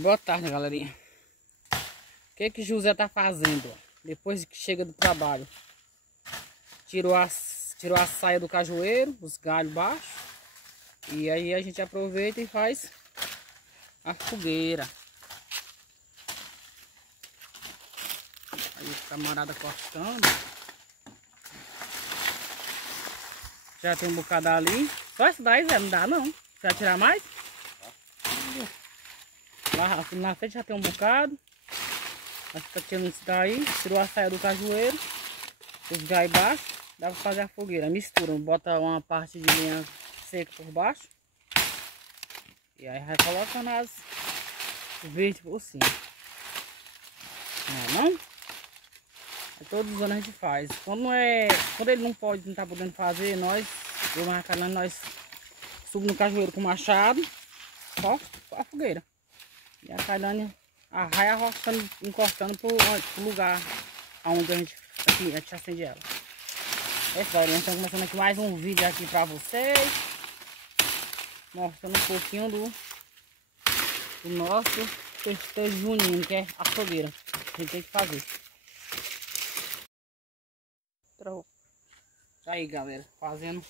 Boa tarde, galerinha. O que José tá fazendo? Depois que chega do trabalho, tirou a saia do cajueiro, os galhos baixos. E aí a gente aproveita e faz a fogueira. Aí o camarada cortando. Já tem um bocado ali. Só isso daí, Zé, não dá não. Você vai tirar mais? Lá na frente já tem um bocado. Acho que tá tirando isso daí. Tirou a saia do cajueiro. Os galhos baixos. Dá pra fazer a fogueira. Mistura. Bota uma parte de linha seca por baixo. E aí vai colocando as verdes por cima. Não? É todos os anos a gente faz. Quando ele não pode, não tá podendo fazer, eu marcando, nós subimos no cajueiro com o machado. Só a fogueira. E a Cailane vai arrochando, encostando pro lugar onde a gente acende ela. É isso, galera. Estamos começando aqui mais um vídeo aqui pra vocês. Mostrando um pouquinho do nosso festejo junino, que é a fogueira. A gente tem que fazer. Aí, galera, fazendo.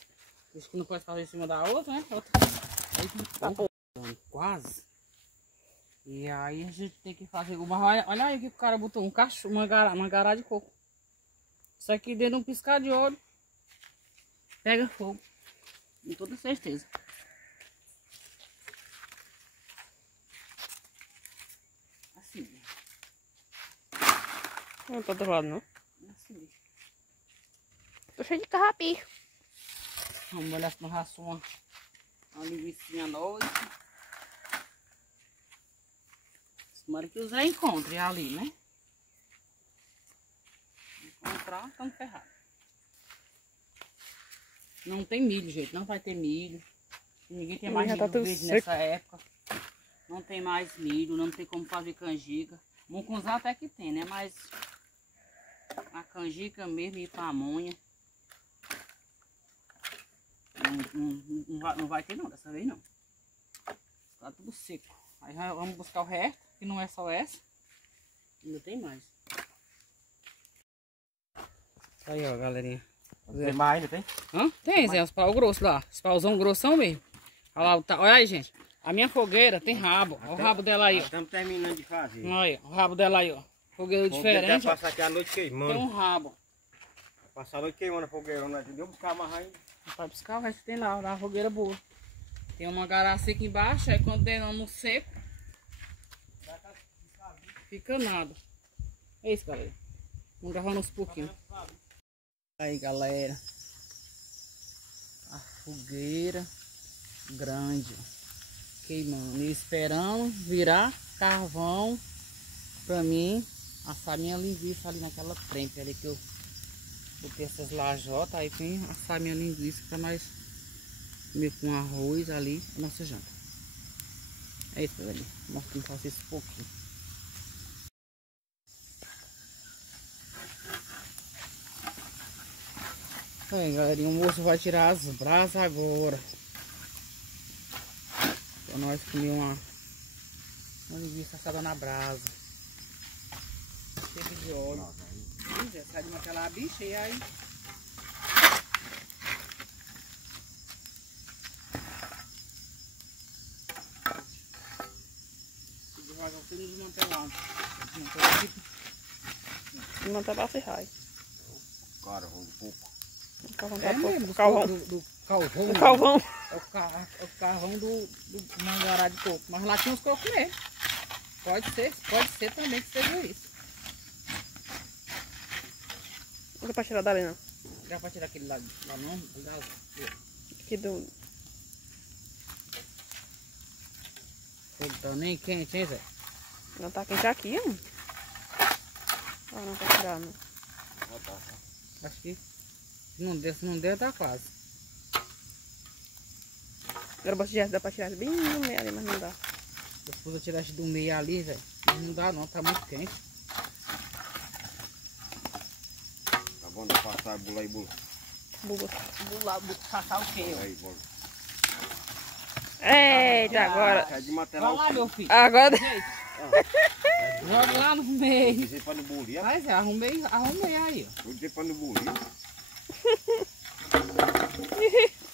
Isso que não pode fazer em cima da outra, né? Aí tá quase. E aí a gente tem que fazer. Olha aí que o cara botou um cachorro, uma garagem de coco. Isso aqui dentro de um piscar de olho pega fogo. Com toda certeza. Assim. Não tá do lado, não. Assim. Tô cheio de carrapicho. Vamos olhar se não raçou uma linguiça nova. Tomara que o Zé encontre ali, né? Encontrar, estamos ferrados. Não tem milho, gente. Não vai ter milho. Ninguém tem mais milho verde nessa época. Não tem mais milho. Não tem como fazer canjica. Mucunzá até que tem, né? Mas a canjica mesmo e pamonha não vai ter não. Dessa vez não. Tá tudo seco. Aí vamos buscar o resto. Que não é só essa. Ainda tem mais. Aí, ó, galerinha. Tem mais, ainda tem? Hã? Tem, Zé, os pau grossos lá. Os pauzão grossão mesmo. Olha lá, olha aí, gente. A minha fogueira tem rabo. Olha o rabo dela aí, ó. Estamos terminando de fazer. Olha, o rabo dela aí, ó. Fogueira diferente. Vai passar aqui a noite queimando. Tem um rabo. Vai passar a noite queimando a fogueira, não entendeu? Buscar mais aí. Vai buscar o resto que tem lá, a fogueira boa. Tem uma garagem seca embaixo, aí quando der no seco, fica nada. É isso, galera. Vamos gravando uns pouquinhos. Aí, galera. A fogueira grande, ó, queimando. E esperando virar carvão pra mim assar minha linguiça ali naquela trempe ali que eu botei essas lajotas. Aí vem assar minha linguiça pra nós comer com arroz ali a nossa janta. É isso, galera. Mostrando pra vocês um pouquinho. Aí, galerinha, o moço vai tirar as brasas agora. Pra nós comer uma linguiça assada na brasa. Cheio de óleo. Já sai de aquela bicha e aí. Devagar você não desmantelado. Desmantelar se rai. Cara, um pouco. O carvão É tá mesmo, pouco. do calvão. O calvão. É o carvão do mangará de coco. Mas lá tinha os cocos mesmo. Pode ser também que seja isso. Não dá pra tirar dali, não. Dá pra tirar aquele lá não? Aqui do... Fogo tá nem quente, hein, Zé? Não tá quente aqui, mano. Ah, não tá tirar, não. Acho que se não der, tá quase. Agora dá pra tirar bem no meio ali, mas não dá. Depois eu tirar do meio ali, velho. Não dá não, tá muito quente. Tá bom, dá pra passar bula aí, bula. Buga. Passar o quê? Aí, bula. Eita, agora. É de Vai material. lá, meu filho. Agora. Gente, joga lá no meio. Dizer pra não bulir. Mas é, arrumei aí, ó. Vou dizer pra não bulir.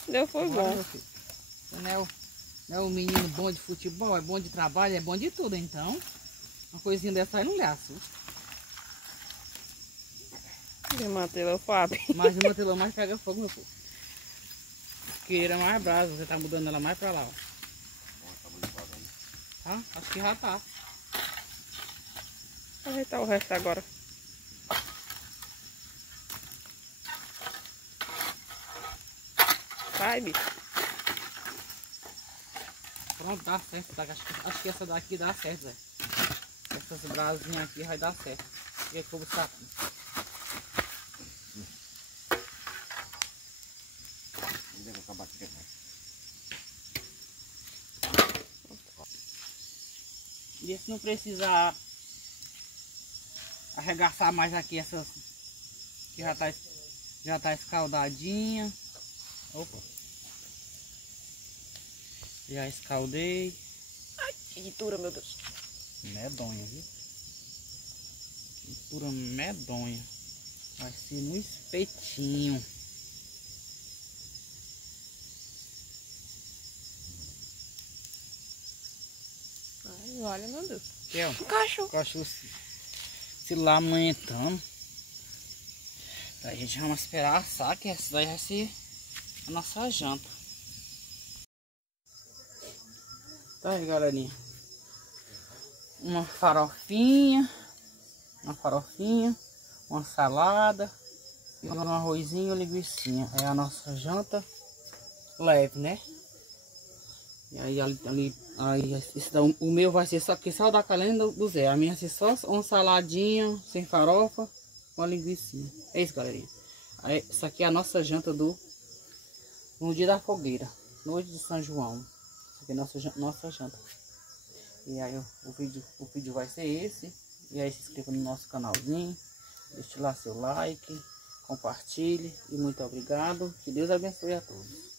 Deu foi Bora, bom. meu filho. Você não é o menino bom de futebol, é bom de trabalho, é bom de tudo, então. Uma coisinha dessa aí não lhe assusta. Desmantelou o Fábio. Mas o mantelão mais pega fogo, meu povo. Queira mais brasa, você tá mudando ela mais pra lá, ó. Tá? Acho que já tá. Vou ajeitar o resto agora. Vai, bicho. Pronto, dá certo. Tá? Acho que essa daqui dá certo, Zé. Essas brasinhas aqui vai dar certo. E aí, como está? Deve acabar aqui depois. E se não precisar arregaçar mais aqui essas que já tá escaldadinha. Opa. Já escaldei. Ai, que dura, meu Deus. Medonha, viu? Pintura medonha. Vai ser no espetinho. Ai, olha, meu Deus. Aqui, ó. Um cachorro. O cachorro se lamentando. Daí a gente vai esperar assar, que essa daí vai ser a nossa janta. Tá aí, galerinha. Uma farofinha, uma salada, e um arrozinho e linguicinha. É a nossa janta leve, né? E aí, o meu vai ser só da calenda do Zé. A minha vai ser só uma saladinha, sem farofa, com a linguicinha. É isso, galerinha. Aí, isso aqui é a nossa janta no dia da fogueira, noite de São João. Isso aqui é nossa janta. E aí o vídeo vai ser esse. E aí se inscreva no nosso canalzinho. Deixe lá seu like, compartilhe. E muito obrigado. Que Deus abençoe a todos.